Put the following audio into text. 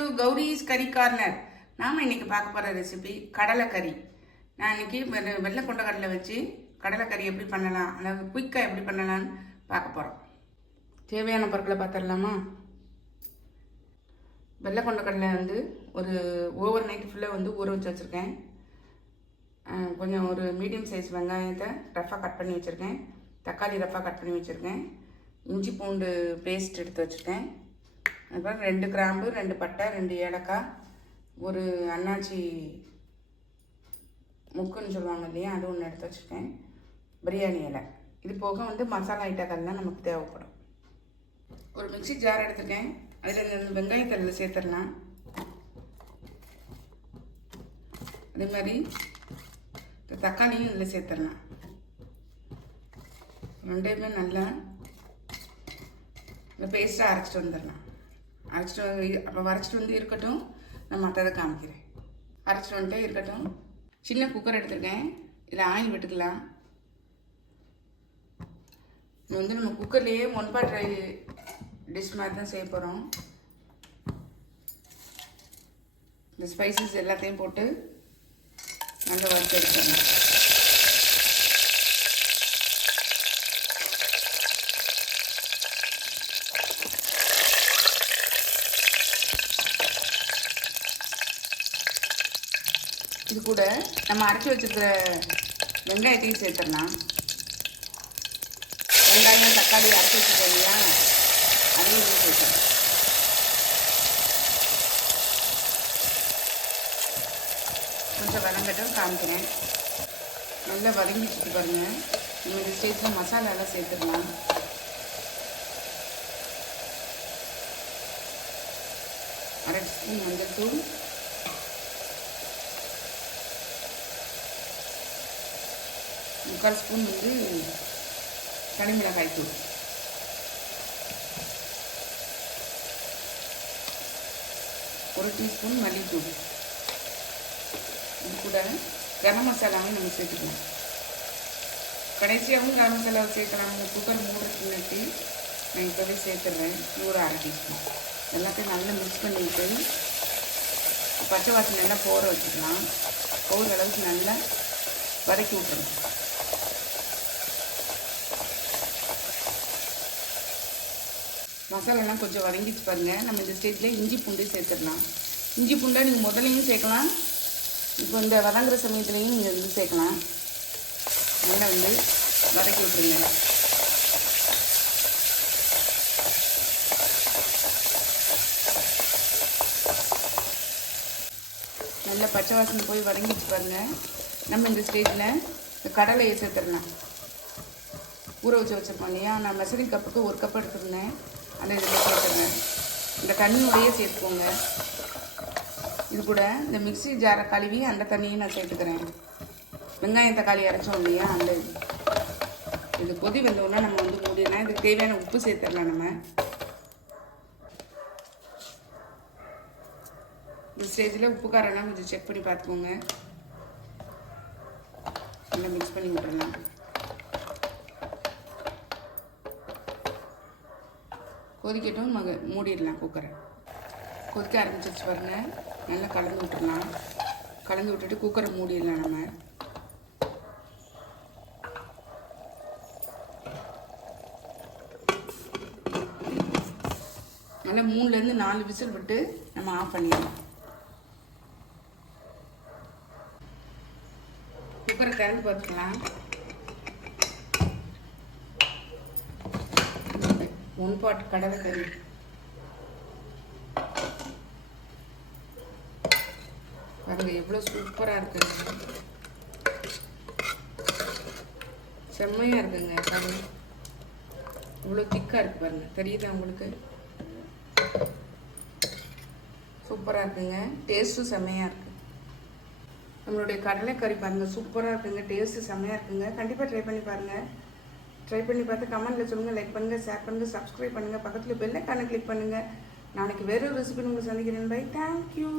To Gowri's கறி corner. நாம் இன்றைக்கி பார்க்க போகிற ரெசிபி கடலைக்கறி. நான் இன்றைக்கி வெள்ளை கொண்ட கடலை வச்சு கடலைக்கறி எப்படி பண்ணலாம், அதாவது குயிக்காக எப்படி பண்ணலான்னு பார்க்க போகிறோம். தேவையான பொருட்களை பார்த்துடலாமா? வெள்ளை கொண்ட கடலை ஒரு ஓவர் நைட் ஃபுல்லாக ஊற வச்சு வச்சுருக்கேன். கொஞ்சம் ஒரு மீடியம் சைஸ் வெங்காயத்தை ரஃபாக கட் பண்ணி வச்சுருக்கேன். தக்காளி ரஃபாக கட் பண்ணி வச்சுருக்கேன். இஞ்சி பூண்டு பேஸ்ட் எடுத்து வச்சுருக்கேன். அப்புறம் 2 கிராம்பு, 2 பட்டை, 2 ஏலக்காய், ஒரு அன்னாச்சி முக்குன்னு சொல்லுவாங்க இல்லையா, அது ஒன்று எடுத்து வச்சுருக்கேன். பிரியாணி இலை. இது போக மசாலா ஐட்டங்கள்லாம் நமக்கு தேவைப்படும். ஒரு மிக்சி ஜார் எடுத்துருக்கேன். அதில் இந்த வெங்காயத்தல்ல சேர்த்துடலாம். அதே மாதிரி இந்த தக்காளியும் இதில் சேர்த்துடலாம். ரெண்டையுமே நல்லா இந்த பேஸ்ட்டாக அரைச்சிட்டு வந்துடலாம். அப்போ வரைச்சிட்டு இருக்கட்டும், நான் மற்றதை காமிக்கிறேன். அரைச்சிட்டு வந்துட்டே இருக்கட்டும். சின்ன குக்கர் எடுத்துருக்கேன். இதில் ஆயில் விட்டுக்கலாம். இது நம்ம குக்கர்லேயே ஒன்பாட் டிஷ் மாதிரி தான் செய்ய போகிறோம். இந்த ஸ்பைசஸ் எல்லாத்தையும் போட்டு நல்லா வறுத்து எடுத்துக்கணும். இது கூட நம்ம அரைச்சி வச்சுருக்கிற வெங்காயத்தையும் சேர்த்துடலாம். வெங்காயம் தக்காளி அரைச்சி வச்சுருக்கோம் இல்லையா, அதையும் சேர்த்துடலாம். கொஞ்சம் வதங்கட்டும், காமிக்கிறேன். நல்லா வதங்கிச்சுட்டு பாருங்கள். நம்ம இந்த ஸ்டேஜில் மசாலாலாம் சேர்த்துடலாம். அரை ஸ்பூன் மஞ்சள் தூள், முக்கால் ஸ்பூன் தனி மிளகாய் தூள், ஒரு டீஸ்பூன் மல்லித்தூள். இது கூட கரம் மசாலாவும் நம்ம சேர்த்துக்கலாம். கடைசியாகவும் கரம் மசாலாவை சேர்க்கலாம். குக்கர் மூடுறதுக்கு நான் இப்போவே சேர்த்துடுறேன். ஒரு அரை டீஸ்பூன். எல்லாத்தையும் நல்லா மிக்ஸ் பண்ணிவிட்டு பச்சை வாசனை நல்லா போற வச்சுக்கலாம். போகிற அளவுக்கு நல்லா வதக்கி விட்டுறணும். மசாலாலாம் கொஞ்சம் வதங்கிச்சு பாருங்கள். நம்ம இந்த ஸ்டேஜில் இஞ்சி பூண்டு சேர்த்துடலாம். இஞ்சி பூண்டை நீங்கள் முதலையும் சேர்க்கலாம், இப்போ இந்த வதங்குற சமயத்துலேயும் நீங்கள் சேர்க்கலாம். நல்லா வதக்கி விட்டுருங்க. நல்லா பச்சை வாசனை போய் வதங்கிச்சு பாருங்கள். நம்ம இந்த ஸ்டேஜில் இந்த கடலையை சேர்த்துடலாம். ஊற வச்சுருக்கோம் இல்லையா, நான் மெஷரிங் கப்புக்கு 1 கப் எடுத்துருந்தேன். அந்த இதில் சேர்த்துருங்க. இந்த தண்ணியோடையே சேர்த்துக்கோங்க. இது கூட இந்த மிக்ஸி ஜாரை கழுவி அந்த தண்ணியும் நான் சேர்த்துக்கிறேன். வெங்காயம் தக்காளி அரைச்சோம் இல்லையா, அந்த இது கொதி வந்தோடனே நம்ம மூடிடலாம். இதுக்கு தேவையான உப்பு சேர்த்துடலாம். நம்ம இந்த ஸ்டேஜில் உப்பு காரெல்லாம் கொஞ்சம் செக் பண்ணி பார்த்துக்கோங்க. நல்லா மிக்ஸ் பண்ணி விட்டுறலாம். கொதிக்கட்டும், மூடிடலாம் குக்கரை. கொதிக்க ஆரம்பிச்சிருச்சு பாருங்கள். நல்லா கலந்து விட்டுடலாம். கலந்து விட்டுட்டு குக்கரை மூடிடலாம். நம்ம நல்லா 3லேருந்து 4 விசில் விட்டு நம்ம ஆஃப் பண்ணிடலாம். குக்கரை திறந்து பார்த்துக்கலாம். ஒன்பாட் கடலைக்கறி பாருங்க, எவ்வளோ சூப்பராக இருக்குங்க. செம்மையாக இருக்குங்க. பாருங்க இவ்வளோ திக்காக இருக்குது பாருங்க. தெரியுதா உங்களுக்கு? சூப்பராக இருக்குங்க. டேஸ்ட்டும் செம்மையாக இருக்குது. நம்மளுடைய கடலைக்கறி பாருங்கள், சூப்பராக இருக்குங்க. டேஸ்ட்டு செம்மையாக இருக்குங்க. கண்டிப்பாக ட்ரை பண்ணி பாருங்கள். ட்ரை பண்ணி பார்த்து கமெண்ட்டில் சொல்லுங்கள். லைக் பண்ணுங்கள், ஷேர் பண்ணுங்கள், சப்ஸ்கிரைப் பண்ணுங்கள். பக்கத்தில் பெல் ஐகானை கிளிக் பண்ணுங்கள். நாளைக்கு வேறு ஒரு ரெசிபி உங்களை சந்திக்கிறேன். பை. தேங்க்யூ.